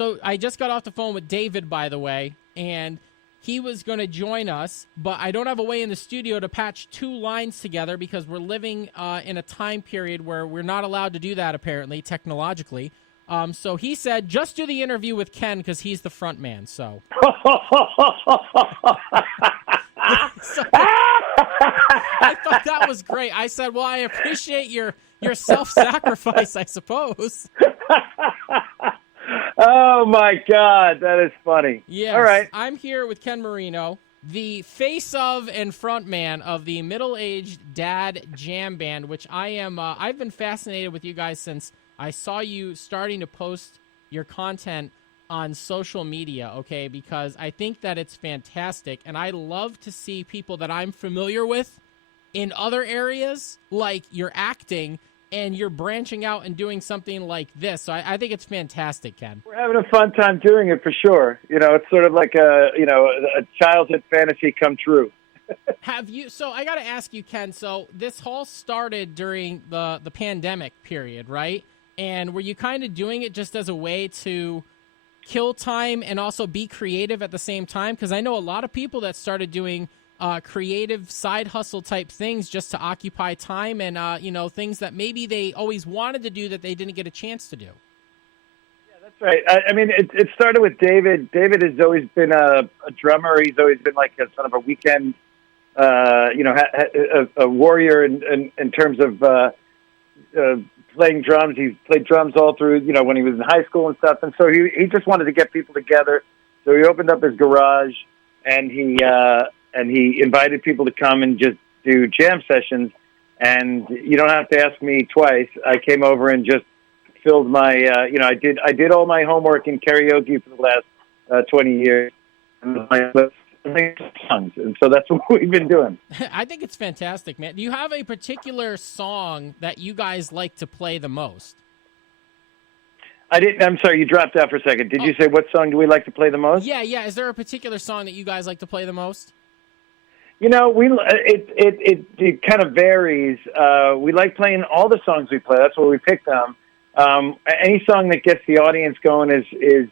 So I just got off the phone with David, by the way, and he was going to join us, but I don't have a way in the studio to patch two lines together because we're living in a time period where we're not allowed to do that, apparently, technologically. So he said, just do the interview with Ken because he's the front man. So, so I thought that was great. I said, well, I appreciate your self-sacrifice, I suppose. Oh, my God. That is funny. Yes, all right. I'm here with Ken Marino, the face of and front man of the middle-aged dad jam band, which I've been fascinated with you guys since I saw you starting to post your content on social media, okay, because I think that it's fantastic, and I love to see people that I'm familiar with in other areas, like you're acting, and you're branching out and doing something like this. So I think it's fantastic, Ken. We're having a fun time doing it for sure. It's sort of like a childhood fantasy come true. So I got to ask you, Ken, so this all started during the pandemic period, right? And were you kind of doing it just as a way to kill time and also be creative at the same time? Because I know a lot of people that started doing creative side hustle type things just to occupy time and, things that maybe they always wanted to do that they didn't get a chance to do. Yeah, that's right. I mean, it started with David. David has always been a drummer. He's always been like a sort of a weekend, a warrior in terms of playing drums. He's played drums all through, when he was in high school and stuff. And so he just wanted to get people together. So he opened up his garage and he invited people to come and just do jam sessions. And you don't have to ask me twice. I came over and just filled my, I did all my homework in karaoke for the last 20 years. And so that's what we've been doing. I think it's fantastic, man. Do you have a particular song that you guys like to play the most? I'm sorry, you dropped out for a second. Did you say what song do we like to play the most? Yeah. Is there a particular song that you guys like to play the most? It kind of varies. We like playing all the songs we play. That's what we picked them. Any song that gets the audience going is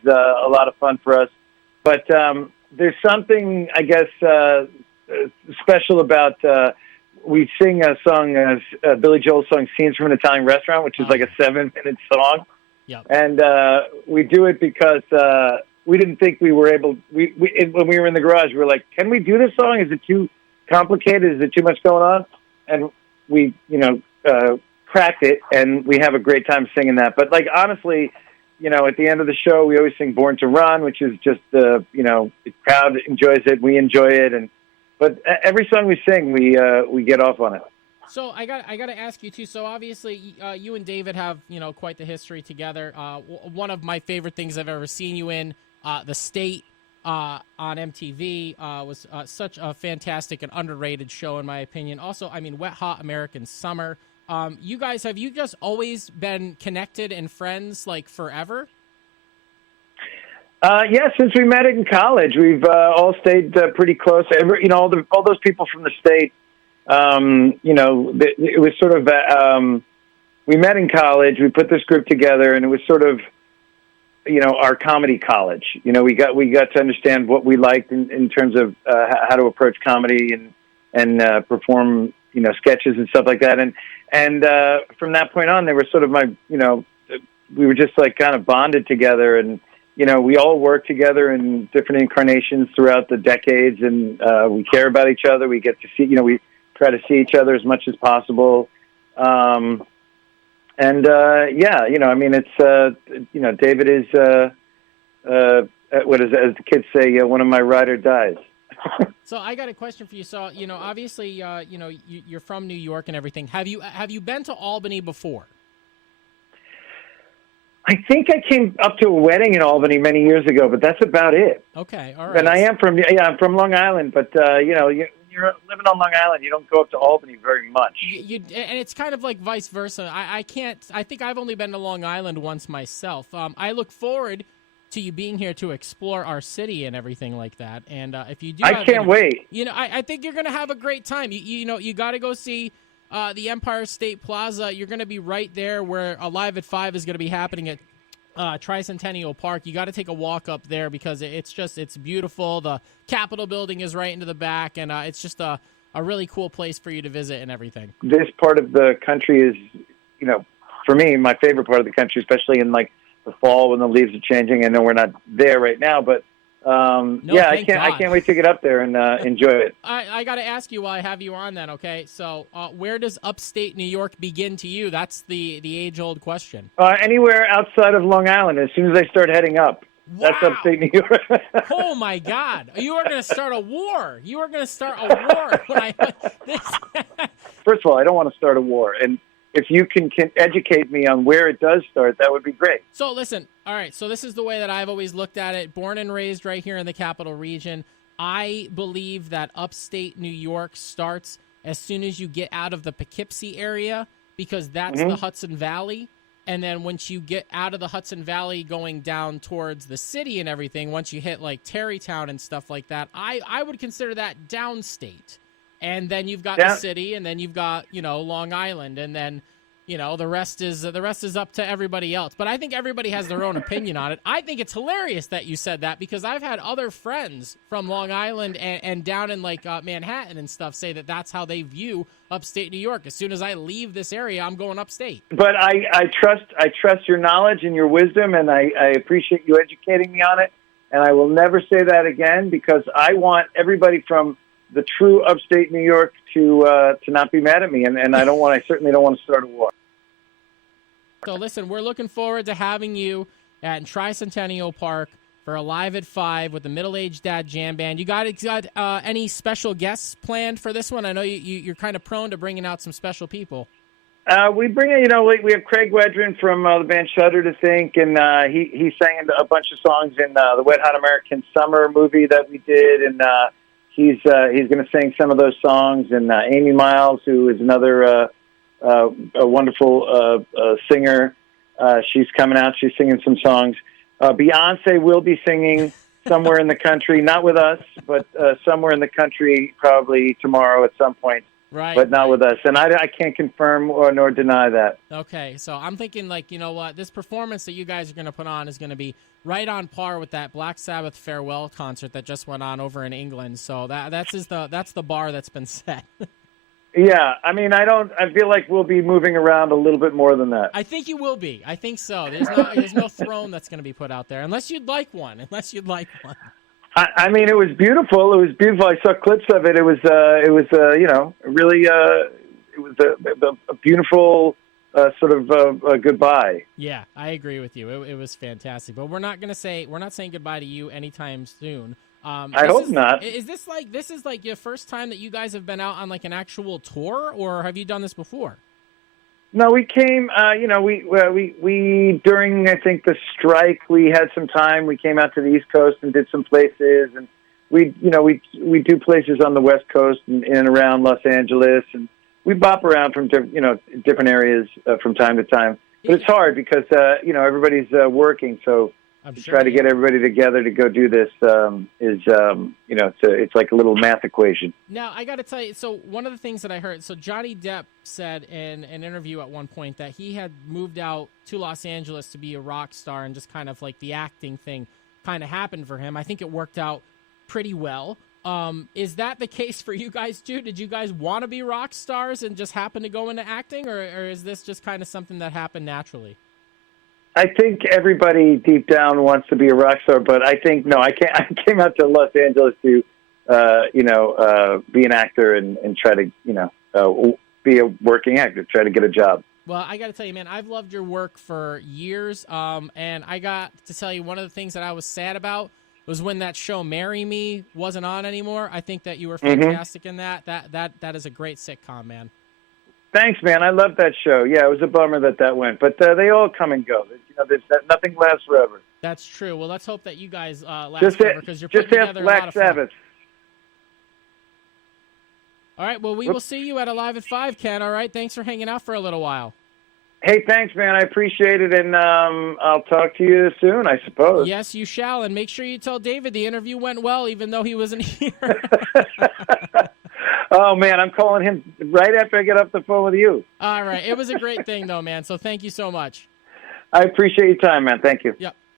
a lot of fun for us. But there's something, I guess, special about we sing a song, Billy Joel's song, Scenes from an Italian Restaurant, which is like a 7-minute song. Yep. And we do it because we didn't think we were able, when we were in the garage, we were like, can we do this song? Is it too complicated? Is it too much going on? And we, cracked it, and we have a great time singing that. But, honestly, at the end of the show, we always sing Born to Run, which is just, the crowd enjoys it. We enjoy it. But every song we sing, we get off on it. So I got to ask you, too. So, obviously, you and David have, quite the history together. One of my favorite things I've ever seen you in, The State on MTV, was such a fantastic and underrated show, in my opinion. Also, Wet Hot American Summer. You guys, have you just always been connected and friends, forever? Yeah, since we met in college, we've all stayed pretty close. All those people from the state, it was sort of, we met in college, we put this group together, and it was sort of, our comedy college. We got to understand what we liked in terms of how to approach comedy and perform, sketches and stuff like that. And from that point on, they were sort of we were just kind of bonded together, and we all worked together in different incarnations throughout the decades, and we care about each other. We get to see, we try to see each other as much as possible. It's David is what is, as the kids say, one of my ride or dies. So I got a question for you. So, obviously, you're from New York and everything. Have you been to Albany before? I think I came up to a wedding in Albany many years ago, but that's about it. Okay, all right. And I'm from Long Island, but you're living on Long Island, you don't go up to Albany very much. And it's kind of like vice versa. I think I've only been to Long Island once myself. I look forward to you being here to explore our city and everything like that. And if you do, I can't wait. I think you're going to have a great time. You got to go see the Empire State Plaza. You're going to be right there where Alive at 5 is going to be happening at Tricentennial Park. You got to take a walk up there because it's beautiful. The Capitol building is right into the back, and it's just a really cool place for you to visit and everything. This part of the country is, for me, my favorite part of the country, especially in like the fall when the leaves are changing. I know we're not there right now, but I can't wait to get up there and enjoy it. I got to ask you while I have you on then, okay? So where does upstate New York begin to you? That's the age-old question. Anywhere outside of Long Island, as soon as I start heading up. Wow. That's upstate New York. Oh, my God. You are going to start a war. You are going to start a war. First of all, I don't want to start a war. And if you can educate me on where it does start, that would be great. So listen, all right, so this is the way that I've always looked at it. Born and raised right here in the Capital Region, I believe that upstate New York starts as soon as you get out of the Poughkeepsie area because that's the Hudson Valley. And then once you get out of the Hudson Valley going down towards the city and everything, once you hit like Tarrytown and stuff like that, I would consider that downstate. And then you've got the city, and then you've got, Long Island, and then, the rest is up to everybody else. But I think everybody has their own opinion on it. I think it's hilarious that you said that because I've had other friends from Long Island and down in like Manhattan and stuff say that that's how they view upstate New York. As soon as I leave this area, I'm going upstate. But I trust your knowledge and your wisdom, and I appreciate you educating me on it. And I will never say that again because I want everybody from the true upstate New York to not be mad at me, and I certainly don't want to start a war. So listen, we're looking forward to having you at Tricentennial Park for a Live at 5 with the Middle Aged Dad Jam Band. You got any special guests planned for this one? I know you're kind of prone to bringing out some special people. We bring in, we have Craig Wedren from the band Shudder to Think, and he sang a bunch of songs in the Wet Hot American Summer movie that we did, and he's going to sing some of those songs. And Amy Miles, who is another a wonderful singer, she's coming out. She's singing some songs. Beyonce will be singing somewhere in the country, not with us, but somewhere in the country, probably tomorrow at some point. Right. But not with us. And I can't confirm nor deny that. Okay, so I'm thinking, this performance that you guys are going to put on is going to be right on par with that Black Sabbath farewell concert that just went on over in England. So that's the bar that's been set. Yeah, I mean, I feel like we'll be moving around a little bit more than that. I think you will be. I think so. There's no throne that's going to be put out there unless you'd like one. I mean, it was beautiful. I saw clips of it. It was really, it was a beautiful sort of a goodbye. Yeah, I agree with you. It was fantastic. But we're not saying goodbye to you anytime soon. I hope not. Is this like your first time that you guys have been out on like an actual tour, or have you done this before? No, we came. We during I think the strike, we had some time. We came out to the East Coast and did some places, and we do places on the West Coast and in and around Los Angeles, and we bop around from different areas from time to time. But it's hard because everybody's working, so. To try to get everybody together to go do this it's like a little math equation. Now, I got to tell you, so one of the things that I heard, so Johnny Depp said in an interview at one point that he had moved out to Los Angeles to be a rock star and just kind of like the acting thing kind of happened for him. I think it worked out pretty well. Is that the case for you guys too? Did you guys want to be rock stars and just happen to go into acting, or is this just kind of something that happened naturally? I think everybody deep down wants to be a rock star, but I think I came out to Los Angeles to, be an actor and try to, be a working actor, try to get a job. Well, I got to tell you, man, I've loved your work for years, and I got to tell you one of the things that I was sad about was when that show "Marry Me" wasn't on anymore. I think that you were fantastic in that. That is a great sitcom, man. Thanks, man. I love that show. Yeah, it was a bummer that went, but they all come and go. Nothing lasts forever. That's true. Well, let's hope that you guys last forever because you're putting together a lot of fun. Sabbath. All right. Well, we will see you at Alive at 5, Ken. All right. Thanks for hanging out for a little while. Hey, thanks, man. I appreciate it, and I'll talk to you soon, I suppose. Yes, you shall, and make sure you tell David the interview went well, even though he wasn't here. Oh, man, I'm calling him right after I get off the phone with you. All right. It was a great thing, though, man, so thank you so much. I appreciate your time, man. Thank you. Yep.